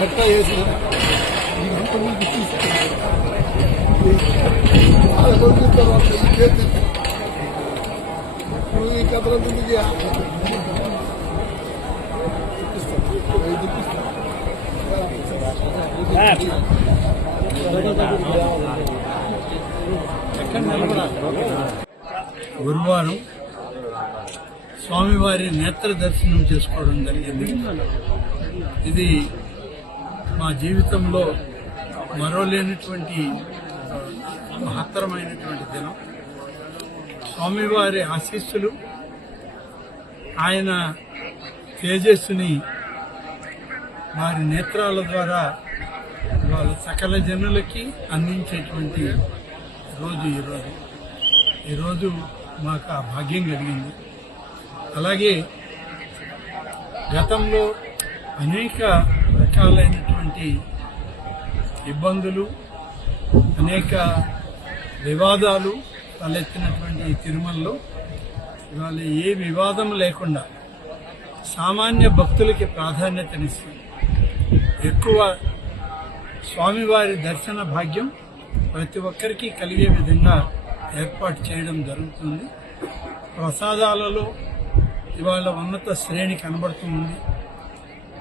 లెక్క వేసి గురువారం స్వామివారి నేత్ర దర్శనం చేసుకోవడం జరిగింది. ఇది మా జీవితంలో మరోలేనటువంటి మహత్తరమైనటువంటి దినం. స్వామివారి ఆశీస్సులు, ఆయన తేజస్సుని వారి నేత్రాల ద్వారా వాళ్ళ సకల జనులకి అందించేటువంటి రోజు ఈరోజు మాకు ఆ భాగ్యం కలిగింది. అలాగే గతంలో అనేక రకాలైనటువంటి ఇబ్బందులు, అనేక వివాదాలు తలెత్తినటువంటి తిరుమలలో ఇవాళ ఏ వివాదం లేకుండా సామాన్య భక్తులకి ప్రాధాన్యతనిస్తూ ఎక్కువ స్వామివారి దర్శన భాగ్యం ప్రతి ఒక్కరికి కలిగే విధంగా ఏర్పాటు చేయడం జరుగుతుంది. ప్రసాదాలలో ఇవాళ ఉన్నత శ్రేణి కనబడుతుంది.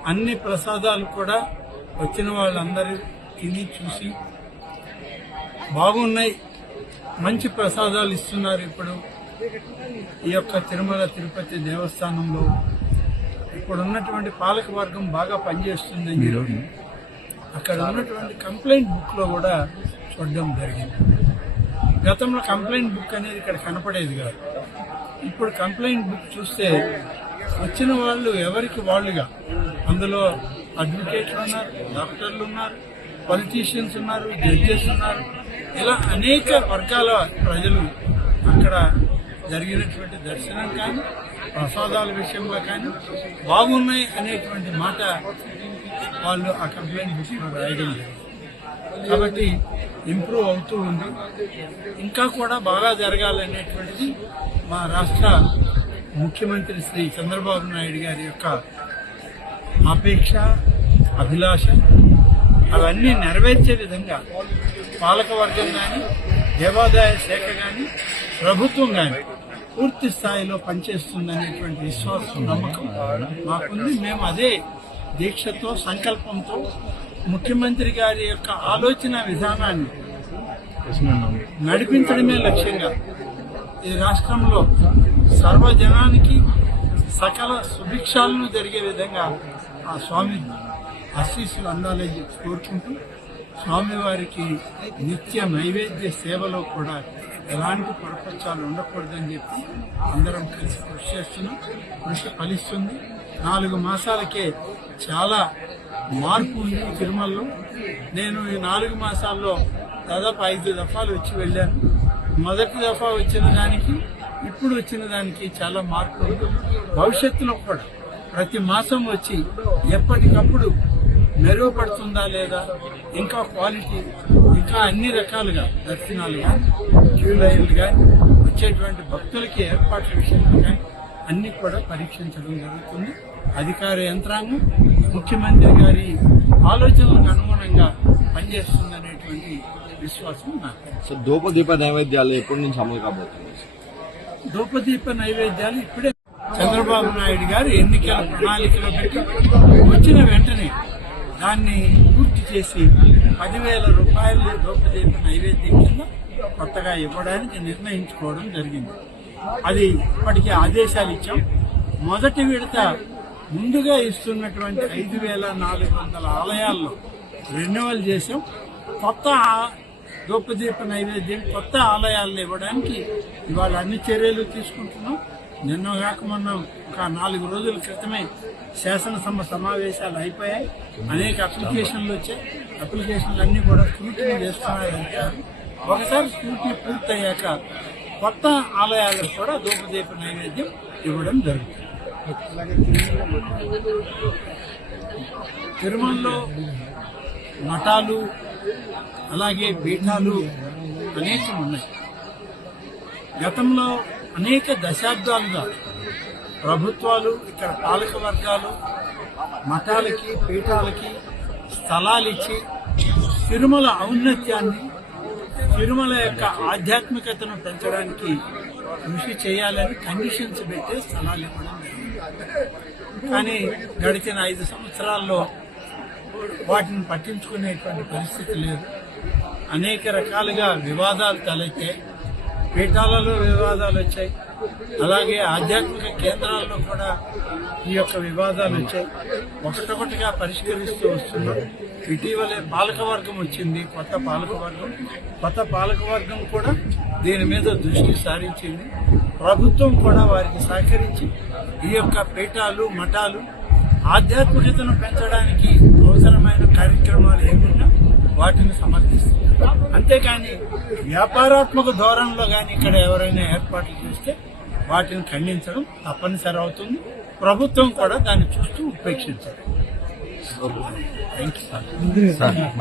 అన్ని ప్రసాదాలు కూడా వచ్చిన వాళ్ళందరూ తిని చూసి బాగున్నాయి, మంచి ప్రసాదాలు ఇస్తున్నారు. ఇప్పుడు ఈ యొక్క తిరుమల తిరుపతి దేవస్థానంలో ఇప్పుడు ఉన్నటువంటి పాలక వర్గం బాగా పనిచేస్తుందని అక్కడ ఉన్నటువంటి కంప్లైంట్ బుక్ లో కూడా చూడడం జరిగింది. గతంలో కంప్లైంట్ బుక్ అనేది ఇక్కడ కనపడేది కాదు. ఇప్పుడు కంప్లైంట్ బుక్ చూస్తే వచ్చిన వాళ్ళు ఎవరికి వాళ్ళుగా, అందులో అడ్వకేట్లు ఉన్నారు, డాక్టర్లు ఉన్నారు, పొలిటీషియన్స్ ఉన్నారు, జడ్జెస్ ఉన్నారు, ఇలా అనేక వర్గాల ప్రజలు అక్కడ జరిగినటువంటి దర్శనం కానీ ప్రసాదాల విషయంలో కానీ బాగున్నాయి అనేటువంటి మాట వాళ్ళు ఆ కంప్లైంట్ బుక్లో రాయడం లేదు. కాబట్టి ఇంప్రూవ్ అవుతూ ఉంది. ఇంకా కూడా బాగా జరగాలనేటువంటిది మా రాష్ట్ర ముఖ్యమంత్రి శ్రీ చంద్రబాబు నాయుడు గారి యొక్క ఆపేక్ష, అభిలాష. అవన్నీ నెరవేర్చే విధంగా పాలకవర్గం కానీ, దేవాదాయ శాఖ కానీ, ప్రభుత్వం కానీ పూర్తి స్థాయిలో పనిచేస్తుందనేటువంటి విశ్వాసం, నమ్మకం మాకుంది. మేము అదే దీక్షతో, సంకల్పంతో ముఖ్యమంత్రి గారి యొక్క ఆలోచన విధానాన్ని నడిపించడమే లక్ష్యంగా ఈ రాష్ట్రంలో సర్వజనానికి సకల సుభిక్షాలను జరిగే విధంగా ఆ స్వామి ఆశీస్సులు అందాలని కోరుకుంటూ, స్వామివారికి నిత్య నైవేద్య సేవలో కూడా ఎలాంటి పొరపచ్చాలు ఉండకూడదని చెప్పి అందరం కలిసి కృషి చేస్తున్నాం. కృషి ఫలిస్తుంది. 4 మాసాలకే చాలా మార్పు ఉంది తిరుమలలో. నేను ఈ 4 మాసాల్లో దాదాపు 5 దఫాలు వచ్చి వెళ్ళాను. మొదటి దఫా వచ్చిన దానికి ఇప్పుడు వచ్చిన దానికి చాలా మార్పు ఉంది. భవిష్యత్తులో కూడా ప్రతి మాసం వచ్చి ఎప్పటికప్పుడు మెరుగుపడుతుందా లేదా, ఇంకా క్వాలిటీ, ఇంకా అన్ని రకాలుగా దర్శనాలు కానీ, క్యూ లైన్లు కానీ, వచ్చేటువంటి భక్తులకి ఏర్పాట్ల విషయంలో కానీ అన్ని కూడా పరీక్షించడం జరుగుతుంది. అధికార యంత్రాంగం ముఖ్యమంత్రి గారి ఆలోచనలకు అనుగుణంగా పనిచేస్తుందనేటువంటి విశ్వాసం నాకు. సో ధూపదీప నైవేద్యాలు ఎప్పటి నుంచి అమలు కాబోతుంది? ధూపదీప నైవేద్యాలు ఇప్పుడే చంద్రబాబు నాయుడు గారు ఎన్నికల ప్రణాళికలో పెట్టి వచ్చిన వెంటనే దాన్ని పూర్తి చేసి 10,000 రూపాయలు ధూపదీప నైవేద్యం కింద కొత్తగా ఇవ్వడానికి నిర్ణయించుకోవడం జరిగింది. అది ఇప్పటికీ ఆదేశాలు ఇచ్చాం. మొదటి విడత ముందుగా ఇస్తున్నటువంటి 5,400 ఆలయాల్లో రెన్యువల్ చేశాం. కొత్త ధూపదీప నైవేద్యం కొత్త ఆలయాలను ఇవ్వడానికి ఇవాళ అన్ని చర్యలు తీసుకుంటున్నాం. నిన్న కాక మొన్న ఒక 4 రోజుల క్రితమే శాసనసభ సమావేశాలు అయిపోయాయి. అనేక అప్లికేషన్లు వచ్చాయి. అప్లికేషన్లు అన్నీ కూడా స్క్రూటినీ చేస్తున్నారు అధికారులు. ఒకసారి స్క్రూటినీ పూర్తయ్యాక కొత్త ఆలయాలకు కూడా ధూపదీప నైవేద్యం ఇవ్వడం జరుగుతుంది. తిరుమలలో మఠాలు, అలాగే పీఠాలు అనేకం ఉన్నాయి. గతంలో అనేక దశాబ్దాలుగా ప్రభుత్వాలు, ఇక్కడ పాలక వర్గాలు మఠాలకి, పీఠాలకి స్థలాలు ఇచ్చి తిరుమల ఔన్నత్యాన్ని, తిరుమల యొక్క ఆధ్యాత్మికతను పెంచడానికి కృషి చేయాలని కండిషన్స్ పెట్టే స్థలాలు ఇవ్వడం జరిగింది. కానీ గడిచిన 5 సంవత్సరాల్లో వాటిని పట్టించుకునేటువంటి పరిస్థితి లేదు. అనేక రకాలుగా వివాదాలు తలెత్తాయి. పీఠాలలో వివాదాలు వచ్చాయి, అలాగే ఆధ్యాత్మిక కేంద్రాల్లో కూడా ఈ యొక్క వివాదాలు వచ్చాయి. ఒకటొకటిగా పరిష్కరిస్తూ వస్తున్నాం. ఇటీవలే పాలకవర్గం వచ్చింది, కొత్త పాలకవర్గం కూడా దీని మీద దృష్టి సారించింది. ప్రభుత్వం కూడా వారికి సహకరించి ఈ యొక్క పీఠాలు, మఠాలు ఆధ్యాత్మికతను పెంచడానికి అవసరమైన కార్యక్రమాలు ఏమున్నా వాటిని సమర్థిస్తుంది. అంతేకాని వ్యాపారాత్మక ధోరణిలో కానీ ఇక్కడ ఎవరైనా ఏర్పాట్లు చేస్తే వాటిని ఖండించడం తప్పనిసరి అవుతుంది. ప్రభుత్వం కూడా దాన్ని చూస్తూ ఉపేక్షించాలి. Thank you.